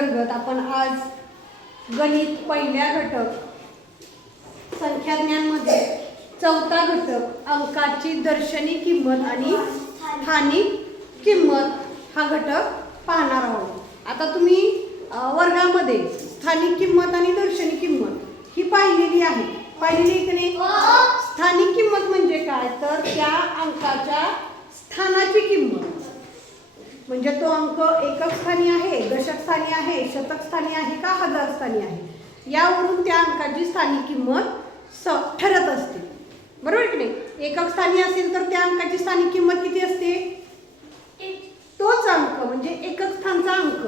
अंतर्गत आपण आज गणित पहिल्या घटक संख्याज्ञांमध्ये चौथा घटक अंकाची दर्शनी किंमत आणि स्थानिक किंमत हा घटक पाहणार आहोत. आता तुम्ही वर्गामध्ये स्थानिक किंमत आणि दर्शनी किंमत ही पाहिलेली आहे. पाहिलेली की नाही? स्थानिक किंमत म्हणजे काय? तर त्या अंकाच्या स्थानाची किंमत. म्हणजे तो अंक एकक स्थानी आहे दशक स्थानी आहे शतक स्थानी आहे का हजार स्थानी आहे? यावरून त्या अंकाची स्थानिक किंमत स ठरत असते. बरोबर की नाही? एकक स्थानी असेल तर त्या अंकाची स्थानिक किंमत किती असते? तोच अंक म्हणजे एकक स्थानचा अंक.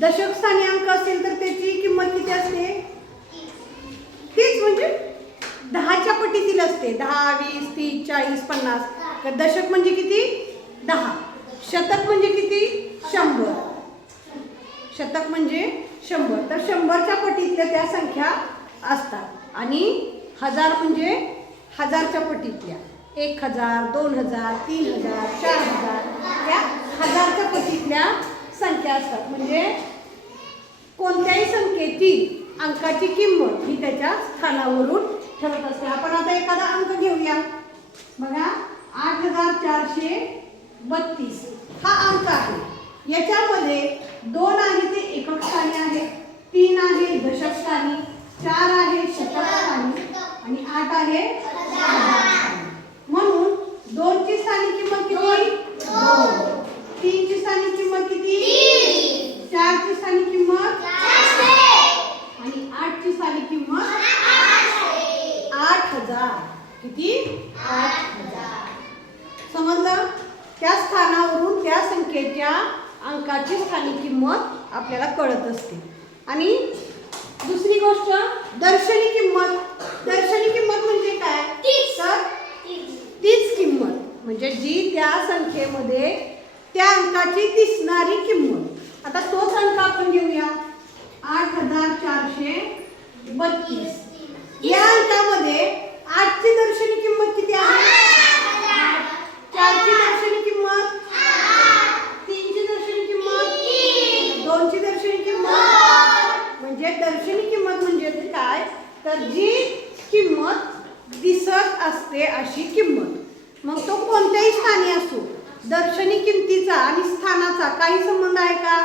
दशक स्थानी अंक असेल तर त्याची किंमत किती असते? तीच म्हणजे दहाच्या पटीतील असते. दहा वीस तीस चाळीस पन्नास. तर दशक म्हणजे किती? दहा. शतक म्हणजे किती? शंभर. शतक म्हणजे शंभर. तर शंभरच्या पटीतल्या त्या संख्या असतात. आणि हजार म्हणजे हजारच्या पटीतल्या. एक हजार दोन हजार तीन हजार चार हजार या हजारच्या पटीतल्या संख्या असतात. म्हणजे कोणत्याही संख्येची अंकाची किंमत ही त्याच्या स्थानावरून ठरत असते. आपण आता एखादा अंक घेऊया. बघा आठ हजार चारशे बत्तीस. हा अंक आहे. याच्यामध्ये दोन आहे ते एकक स्थानी आहे तीन आहे दशक स्थानी चार आहे शतक स्थानी आणि आठ आहे स्थानी. म्हणून दोनची स्थानिक किंमत किती? दोन. तीनची स्थानिक किंमत किती? चारची स्थानिक किंमत? आणि आठची स्थानिक किंमत? आठ हजार. किती? आठ हजार. समजलं? त्या स्थानावरून त्या संख्येच्या अंकाची स्थानिक किंमत आपल्याला कळत असते. आणि दुसरी गोष्ट दर्शनी किंमत. दर्शनी किंमत म्हणजे काय? तर तीच किंमत. म्हणजे जी त्या संख्येमध्ये त्या अंकाची दिसणारी किंमत. आता तोच अंक आपण घेऊया. आठ हजार चारशे बत्तीस. या अंकामध्ये आठची दर्शनी किंमत किती आहे? चारची दर्शनी किंमत? तीनची दर्शनी किंमत? दोनची दर्शनी किंमत? म्हणजे दर्शनी किंमत म्हणजे काय? तर जी किंमत दिसत असते अशी किंमत. मग तो कोणत्याही स्थानी असो दर्शनी किंमतीचा आणि स्थानाचा काही संबंध आहे का?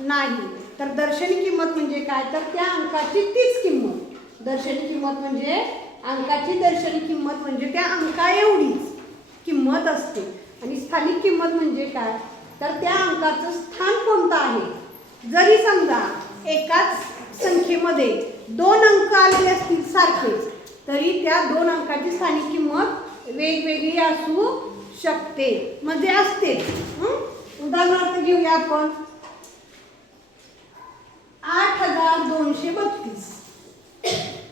नाही. तर दर्शनी किंमत म्हणजे काय? तर त्या अंकाची तीच किंमत. दर्शनी किंमत म्हणजे अंकाची दर्शनी किंमत म्हणजे त्या अंका एवढीच. किंमत असते. आणि स्थानिक किंमत म्हणजे काय? तर त्या अंकाचं स्थान कोणतं आहे? जरी समजा एकाच संख्येमध्ये दोन अंक आलेले असतील सारखेच तरी त्या दोन अंकाची स्थानिक किंमत वेगवेगळी असू शकते. म्हणजे असतेच. उदाहरणार्थ घेऊया आपण. आठ हजार दोनशे बत्तीस.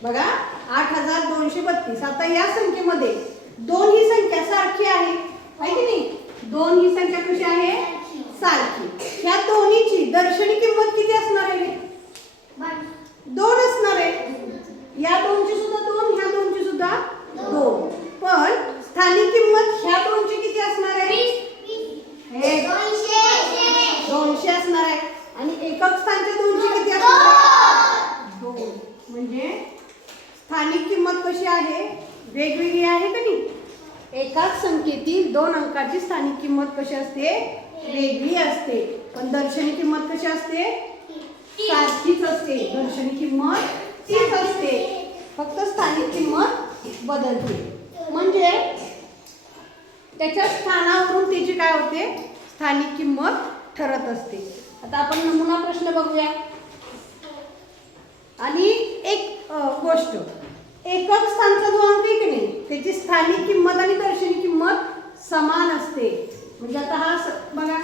बघा आठ हजार दोनशे बत्तीस. आता या संख्येमध्ये दोन ही संख्या सारखी आहे. आहे की नाही? दोन ही संख्या कशी आहे? सारखी. ह्या दोन्हीची दर्शनी किंमत किती असणार आहे? दोन असणार आहे. या दोनची सुद्धा दोन ह्या दोनची सुद्धा दोन. पण स्थानिक किंमत ह्या दोनची किती असणार आहे? हे. दोनशे. असणार आहे. आणि एकक स्थानच्या दोनची किती असणार आहे? दोन. म्हणजे स्थानिक किंमत कशी आहे? वेगवेगळी आहे का नाही एकाच संख्येतील दोन अंकाची स्थानिक किंमत कशी असते? वेगळी असते. पण दर्शनी किंमत कशी असते? सारखीच असते. दर्शनी किंमत तीच असते. फक्त स्थानिक किंमत बदलते. म्हणजे त्याच्या स्थानावरून त्याची काय होते? स्थानिक किंमत ठरत असते. आता आपण नमुना प्रश्न बघूया. आणि एक गोष्ट. एकक स्थानचा जो अंक आहे की नाही त्याची स्थानिक किंमत आणि दर्शनी किंमत समान असते. म्हणजे आता हा बघा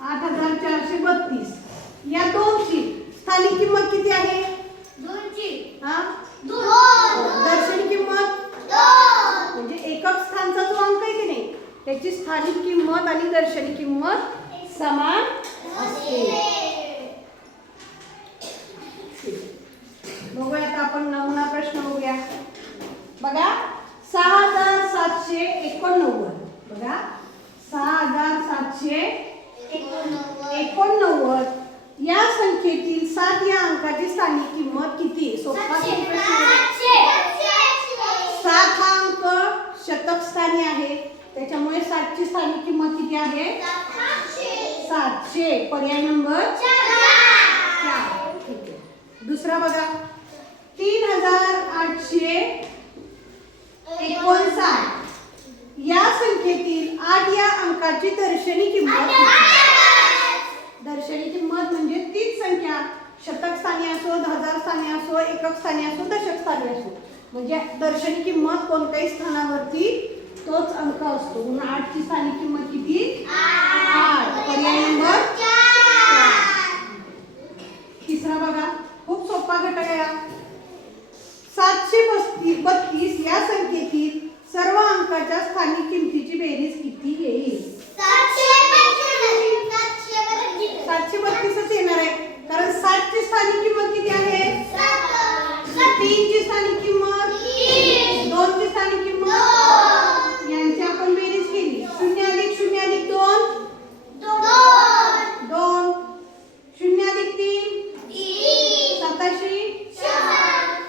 आठ हजार चारशे बत्तीस. या दोनची स्थानिक किंमत किती आहे? हा? दर्शनी किंमत. म्हणजे एकक स्थानचा जो अंक आहे की नाही त्याची स्थानिक किंमत आणि दर्शनी किंमत समान असते. बघूया आता आपण नमुना प्रश्न बघूया. बघा सहा हजार सातशे एकोणनव्वद. बघा सहा हजार सातशे एकोणनव्वद. या संख्येतील सात या अंकाची स्थानिक किंमत किती सोपा. सात हा अंक शतक स्थानी आहे. त्याच्यामुळे सातची स्थानिक किंमत किती आहे? सातशे. पर्याय नंबर चार. ठीक आहे. दुसरा बघा. तीन हजार आठशे एकोणसाठ. या संख्येतील आठ या अंकाची दर्शनी किंमत. दर्शनी किंमत म्हणजे तीच संख्या. शतक स्थानी असो हजार स्थानी असो एकक स्थानी असो दशक स्थानी असो. म्हणजे दर्शनी किंमत कोणत्याही स्थानावरती तोच अंक असतो. म्हणून आठची स्थानिक किंमत किती? आठ. पर्याय नंबर तिसरा बघा. खूप सोपा घटक आहे सातशे बस्तीस बत्तीस या संख्येतील सर्व अंकाच्या स्थानिक किमतीची बेरीज किती येईल? सातशे बत्तीसच येणार आहे. कारण सातची स्थानिक किंमत किती आहे? तीनची स्थानिक किंमत? दोनची स्थानिक किंमत यांची आपण बेरीज केली शून्य अधिक शून्य अधिक दोन दोन शून्य अधिक तीन सताशी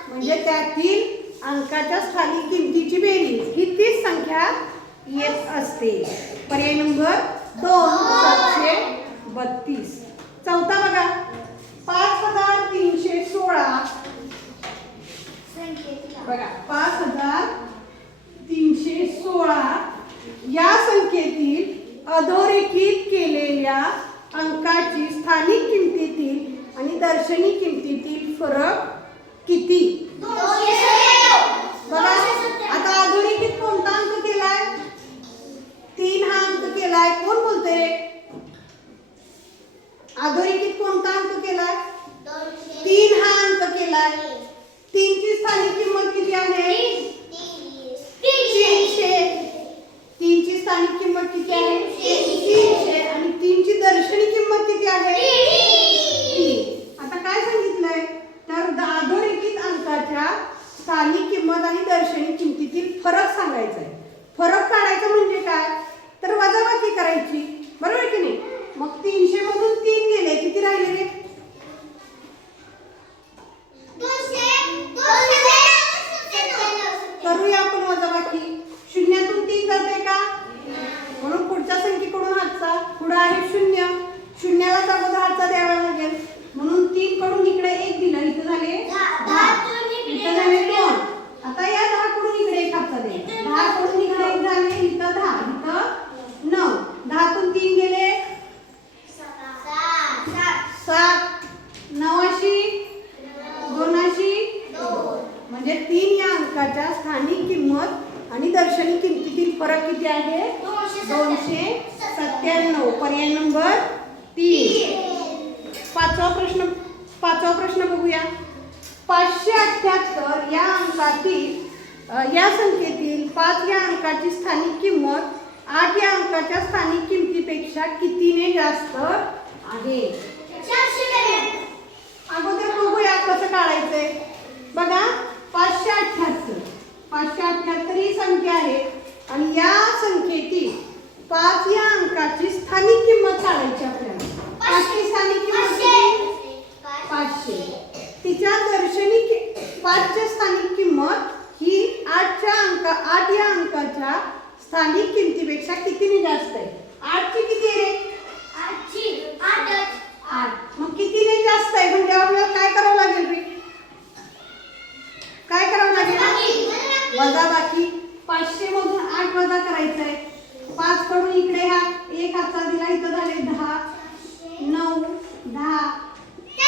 म्हणजे त्यातील अंकाच्या स्थानिक किमतीची बेरीज ही तीच संख्या येत असते पर्याय नंबर दोन सातशे बत्तीस चौथा बघा पाच हजार तीनशे सोळा बघा पाच हजार तीनशे सोळा या संख्येतील अधोरेखित केलेल्या अंकाची स्थानिक किमतीतील आणि दर्शनी किमतीतील फरक किती बघा आता अधोरेखित कोणता अंक केलाय तीन हा अंक केलाय? कोण बोलते अधोरेखित कोणता अंक केलाय? तीन हा अंक केलाय. तीनची स्थानिक किंमत किती आहे? तीनशे. तीनची स्थानिक किंमत किती आहे? तीनशे. आणि तीनची दर्शनी किंमत किती आहे? तीन. आता काय सांगितलंय? तर अधोरेखित अंकाच्या स्थानिक किंमत आणि दर्शनी किंमतीतील फरक सांगायचा आहे फरक काढायचा म्हणजे काय? तर वजाबाकी करायची. बरोबर की नाही? मग तीनशे मधून तीन गेले. किती राहिले रे? करूया आपण वजाबाकी. शून्यातून तीन जाते का? म्हणून पुढच्या संख्येकडून हातचा. पुढे आहे शून्य शून्याला अगोदर हातचा द्यावा लागेल म्हणून तीन कडून इकडे एक दिलं इथं झाले दहा. इथं झाले दोन आता या दहा कडून इकडे एक हातचा दे दहा कडून इकडे एक झाले इथं दहा इथं नऊ दहातून तीन गेले सात नवाशी दोनाशी म्हणजे तीन या अंकाच्या स्थानिक किंमत आणि दर्शनी किमतीतील फरक किती आहे दोनशे सत्त्याण्णव पर्याय नंबर तीन पाचवा प्रश्न पाचवा प्रश्न बघूया पाचशे अठ्ठ्याहत्तर या अंकातील अ, या संख्येतील पाच या अंकाची स्थानिक किंमत आठ या अंकाच्या स्थानिक किमतीपेक्षा कितीने जास्त आहे? अगोदर बघूया कसं काढायचंय. बघा पाचशे अठ्ठ्याहत्तर. पाचशे अठ्ठ्याहत्तर ही संख्या आहे. आणि या संख्येतील पाच या अंकाची स्थानिक किंमत काढायची आपल्याला. पाचची स्थानिक किंमत? पाचशे. तिच्या दर्शनी पाचच्या स्थानिक किंमत ही आठच्या अंका आठ या अंकाच्या स्थानिक किमतीपेक्षा कितीने जास्त आहे आठची किती आहे रे? आठ. मग कितीने जास्त आहे म्हणजे आपल्याला काय करावं लागेल रे? काय करावं लागेल? वजा बाकी. पाचशे मधून आठ वजा करायचं आहे पाच कडून इकडे हा. एक हातचा दिला इथं झाले दहा. नऊ दहा.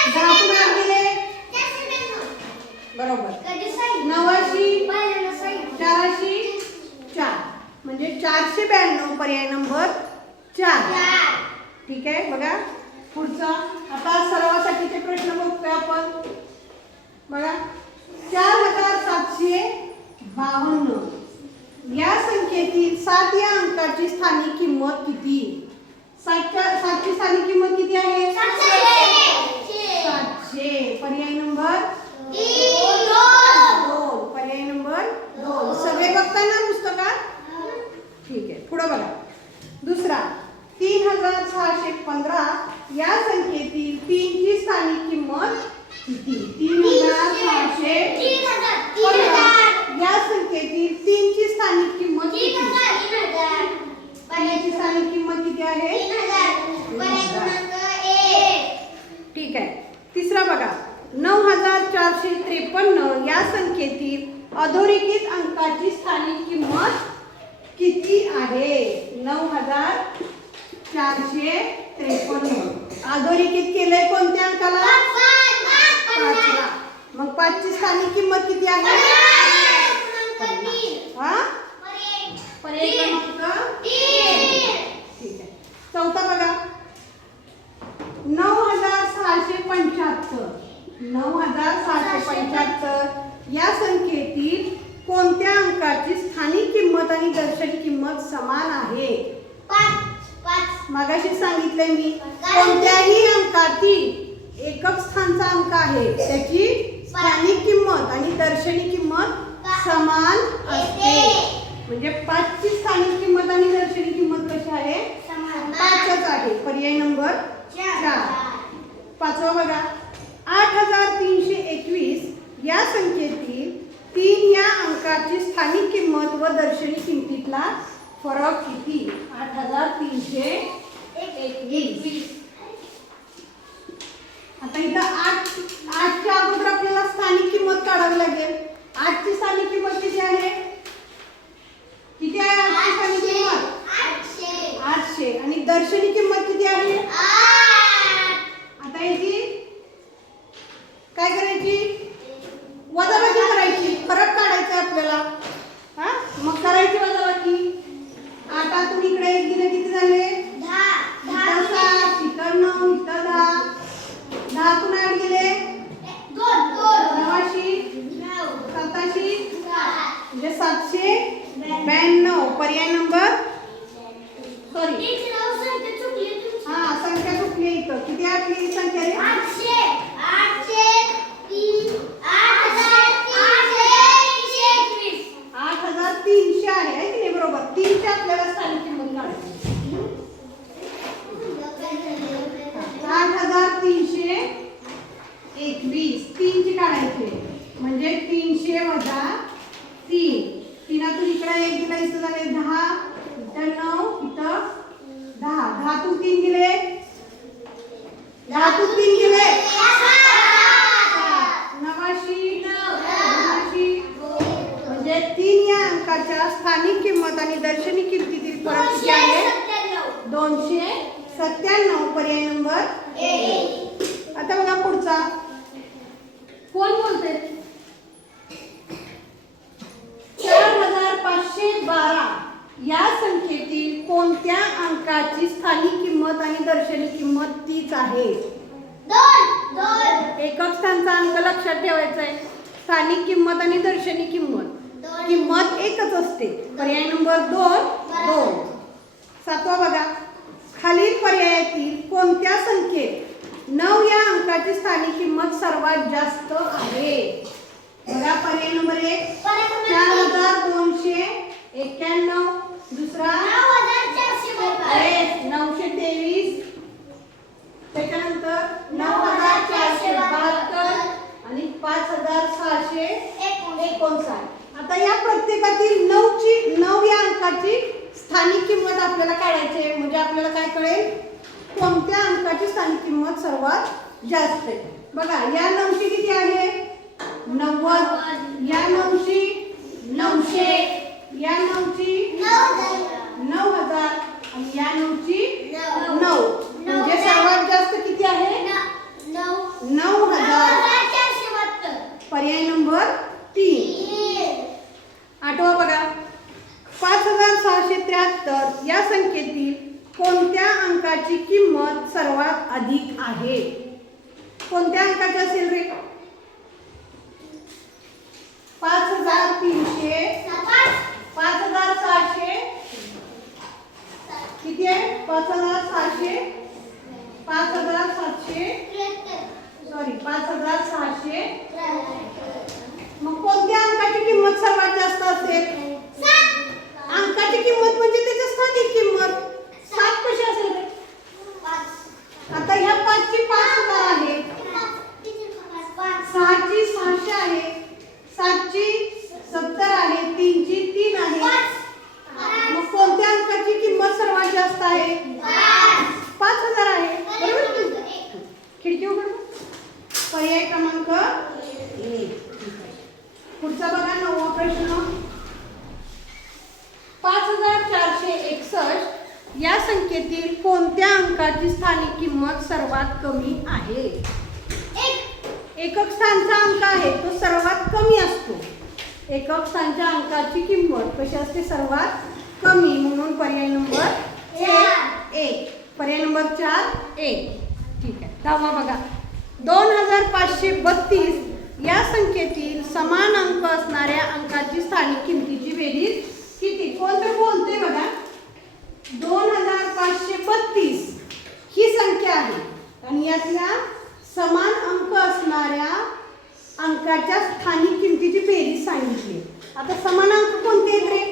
दहा पुन्हा गेले बरोबर. नवाशी चारशे चार म्हणजे चारशे ब्याण्णव पर्याय नंबर चार. ठीक आहे बघा. पुढचा. आता सरावासाठीचे प्रश्न बघतोय आपण. बघा. चार हजार सातशे बावन्न. या संख्येतील सात या अंकाची स्थानिक किंमत किती? सातच्या सातची स्थानिक किंमत किती आहे? सातशे. पर्याय नंबर बघा. दुसरा तीन हजार सहाशे पंधरा या संख्येतील तीनची स्थानिक किंमत किती? तीन हजार सहाशे पंधरा या संख्येतील तीनची स्थानिक किंमत किती? स्थानिक किंमत किती आहे? ठीक आहे. तिसरा बघा. नऊ हजार चारशे त्रेपन्न या संख्येतील अधोरेखित अंकाची स्थानिक किंमत किती आहे? नऊ हजार चारशे त्रेपन्न. अधोरेखित केलंय कोणत्या अंकाला? पाचला. मग पाचची स्थानिक किंमत किती आहे? हा? क्रमांक ठीक आहे. चौथा बघा. नऊ हजार सहाशे पंच्याहत्तर. नऊ हजार सहाशे पंच्याहत्तर. या संख्येतील कोणत्या अंकाची स्थानिक किंमत आणि दर्शनी किंमत समान आहे? मागाशी सांगितलंय मी. कोणत्याही अंकातील एकक स्थानचा अंक आहे. त्याची स्थानिक किंमत आणि दर्शनी किंमत समान असते. म्हणजे पाचची स्थानिक किंमत आणि दर्शनी किंमत कशी आहे? पाचच आहे. पर्याय नंबर चार. पाचवा बघा. आठ हजार तीनशे एकवीस या संख्येतील तीन या अंकाची स्थानिक किंमत व दर्शनी किंमतीतला फरक किती? आठ हजार तीनशे एकवीस. आता इथं आठ आठच्या अगोदर आपल्याला स्थानिक किंमत काढावी लागेल. आठची स्थानिक किंमत किती आहे? किती आहे आठची स्थानिक किंमत? आठशे. आणि दर्शनी किंमत किती आहे? आता याची काय करायची? वजाबाकी करायची फरक काढायचा आहे आपल्याला. हा? मग करायची वजाबाकी? आठातून इकडे एक दिले किती झाले इथं सात इथं नऊ इथं दहा दहातून आठ गेले नवाशी सताशी म्हणजे सातशे ब्याण्णव पर्याय नंबर सॉरी हा संख्या चुकली इथं किती आठली संख्या रे आठ हजार तीनशे आहे है की नाही बरोबर तीनशे आपल्याला स्थानिक किंमत काढायची आठ हजार तीनशे एकवीस तीनची काढायची म्हणजे तीनशे वजा तीन तीनातून इकडे एक दिला इथं झाले दहा इथं नऊ इथं दहा दहातून तीन गेले दहातून तीन गेले नवाशी नवाशी म्हणजे तीन या अंकाच्या स्थानिक किंमत आणि दर्शनी किमतीतील फरक किती आहे दोनशे सत्त्याण्णव पर्याय नंबर आता बघा पुढचा कोण बोलते चार हजार पाचशे बारा या संख्येतील कोणत्या अंकाची स्थानिक किंमत आणि दर्शनी किंमत तीच आहे एकक स्थानचा अंक लक्षात ठेवायचा आहे स्थानिक किंमत आणि दर्शनी किंमत किंमत एकच असते. पर्याय नंबर दोन दोन. सातवा बघा. खालील पर्यायातील कोणत्या संख्येत नऊ या अंकाची स्थानिक किंमत सर्वात जास्त आहे? बघा पर्याय नंबर एक. चार हजार दोनशे एक्क्याण्णव. दुसरा? नऊशे तेवीस. त्याच्यानंतर नऊ हजार चारशे बहात्तर. आणि पाच हजार सहाशे एकोणसाठ. आता या प्रत्येकातील नऊची नऊ या अंकाची स्थानिक किंमत आपल्याला काढायची आहे. म्हणजे आपल्याला काय कळेल? कोणत्या अंकाची स्थानिक किंमत सर्वात जास्त आहे? बघा या नऊची किती आहे? नव्वद. या नऊची नऊशे. या नऊची नऊ हजार आणि या नऊची नऊ म्हणजे सर्वात जास्त किती आहे नऊ हजार पर्याय नंबर तीन आठवा बघा पाच हजार सहाशे त्र्याहत्तर या संख्येतील कोणत्या अंकाची किंमत सर्वात अधिक आहे कोणत्या अंकाची असेल रे पाच हजार तीनशे पाच हजार सहाशे किती आहे पाच हजार सहाशे पाच हजार सातशे सॉरी पाच हजार मग कोणत्या अंकाची किंमत सर्वात जास्त असेल अंकाची किंमत म्हणजे त्याची स्थानिक किंमत सात कशी असेल रे? आता ह्या पाचची पाच हजार आहे सहाची सहाशे आहे सातची सत्तर आहे तीनची तीन आहे मग कोणत्या अंकाची किंमत सर्वात जास्त आहे पाच हजार आहे बरोबर की? खिडकी उघड पर्याय क्रमांक एक संख्येतील कोणत्या अंकाची स्थानिक किंमत सर्वात कमी आहे. एकक स्थानचा अंक आहे तो सर्वात कमी असतो. एकक स्थानच्या अंकाची किंमत कशी असते? सर्वात कमी म्हणून पर्याय नंबर एक एक. पर्याय नंबर चार एक. ठीक आहे. दहावा बघा. दोन हजार पाचशे बत्तीस या संख्येतील समान अंक असणाऱ्या अंकाची स्थानिक किमतीची बेरीज किती? कोणतं बोलते बघा. दोन हजार पाचशे बत्तीस ही संख्या आहे. आणि यातल्या समान अंक असणाऱ्या अंकाच्या स्थानिक किमतीची बेरीज सांगितली. आता समान अंक कोणते आहेत रे?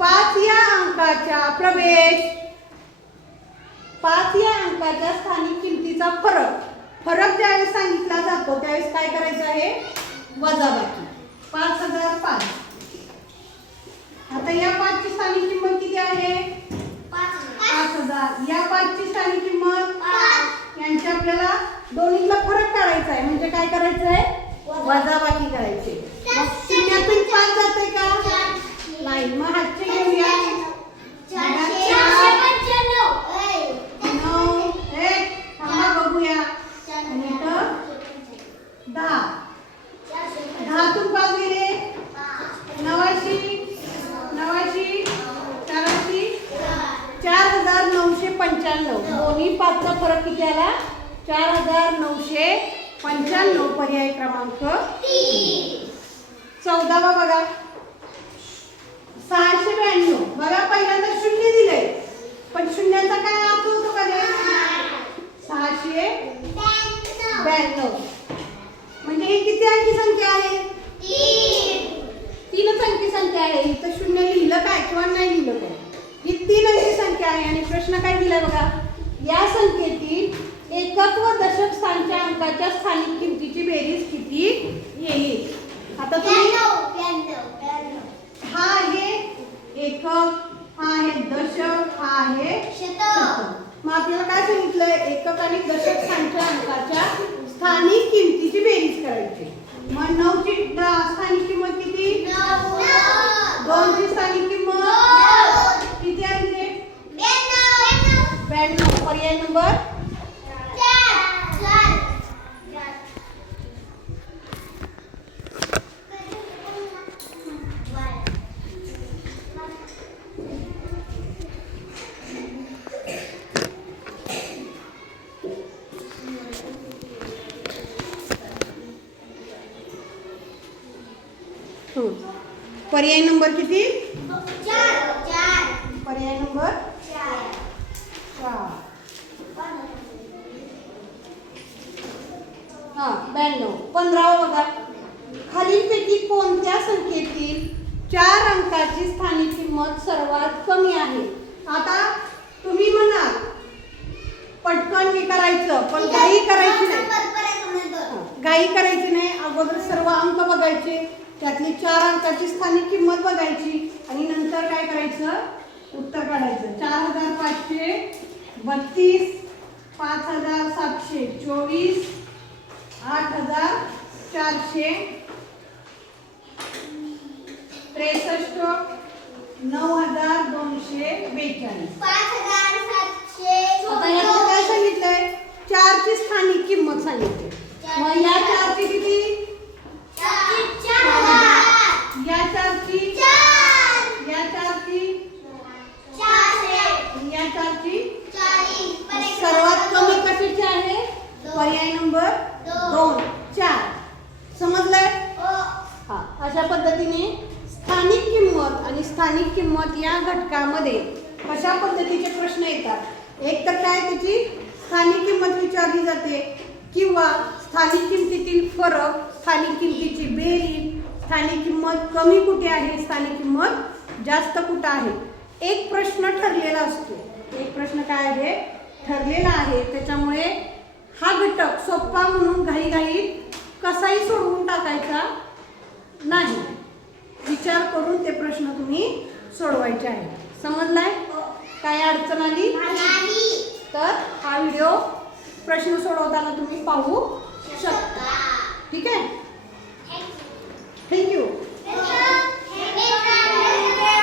पाच या अंकाच्या प्रवेश. पाच या अंकाच्या स्थानिक किमतीचा फरक. फरक ज्यावेळेस सांगितला जातो त्यावेळेस काय करायचं आहे? वजाबाकी पाच हजार पाच. आता या पाचची स्थानिक किंमत किती आहे? पाच हजार. या पाचची स्थानिक किंमत? यांची आपल्याला दोन्हीतला फरक काढायचा आहे. म्हणजे काय करायचं आहे वजाबाकी करायची पाच जाते का? नाही मग हातचे घेऊया. नऊ एक थांबा बघूया. दहा. दहातून पाच गेले. नवाशी नवाशी चाराशी चार हजार नऊशे पंच्याण्णव. दोन्ही पाचचा फरक किती आला? चार हजार नऊशे पंच्याण्णव पर्याय क्रमांक चौदावा बघा. सहाशे ब्याण्णव. बघा पहिल्यांदा शून्य दिलंय. पण शून्याचा काय अर्थ होतो का रे सहाशे ब्याण्णव. म्हणजे ही किती अंकी संख्या आहे? तीनच अंकी संख्या आहे. इथं शून्य लिहिलं काय किंवा नाही लिहिलं काय ही तीन अंकी संख्या आहे. आणि प्रश्न काय दिलाय बघा? या संख्येतील एकक व दशक स्थानच्या अंकाच्या स्थानिक किमतीची बेरीज किती येईल आता तुम्ही हा आहे एकक हा आहे दशक हा आहे शतक मग आपल्याला काय सांगितलंय एकक आणि दशक स्थानच्या अंकाच्या स्थानिक किमतीची बेरीज करायची मग नऊची द- स्थानिक किंमत किती दोनची स्थानिक किंमत किती आहे रे ब्याण्णव पर्याय नंबर हं. पर्याय नंबर किती? चार चार. पर्याय नंबर? चार. हा ब्याण्णव. पंधरावा बघा. खालीलपैकी कोणत्या संख्येतील चार अंकाची स्थानिक किंमत सर्वात कमी आहे? आता तुम्ही म्हणाल पटकन हे करायचं पण घाई करायची नाही. घाई करायची नाही. अगोदर सर्व अंक बघायचे. त्यातली चार अंकाची स्थानिक किंमत बघायची आणि नंतर काय करायचं? उत्तर काढायचं. चार हजार पाचशे बत्तीस पाच हजार सातशे चोवीस आठ हजार चारशे त्रेसष्ट नऊ हजार दोनशे बेचाळीस. पाच हजार काय सांगितलंय? चारची स्थानिक किंमत सांगितली. मग या चारची किती? सर्वात कमी कशाची आहे? पर्याय नंबर दोन. चार. समजलंय? हा. अशा पद्धतीने स्थानिक किंमत आणि स्थानिक किंमत या घटकामध्ये कशा पद्धतीचे प्रश्न येतात? एक तर काय त्याची? स्थानिक किंमत विचारली जाते. किंवा स्थानिक किमतीतील फरक स्थानिक किमतीची बेरीज स्थानिक किंमत कमी कुठे आहे स्थानिक किंमत जास्त कुठं आहे? एक प्रश्न ठरलेला असतो. एक प्रश्न काय आहे? ठरलेला आहे. त्याच्यामुळे हा घटक सोपा म्हणून घाईघाईत कसाही सोडवून टाकायचा नाही. विचार करून ते प्रश्न तुम्ही सोडवायचे आहेत. समजलाय? काय अडचण आली? तर हा व्हिडिओ प्रश्न सोडवताना तुम्ही पाहू शकता. ठीक आहे? Thank you.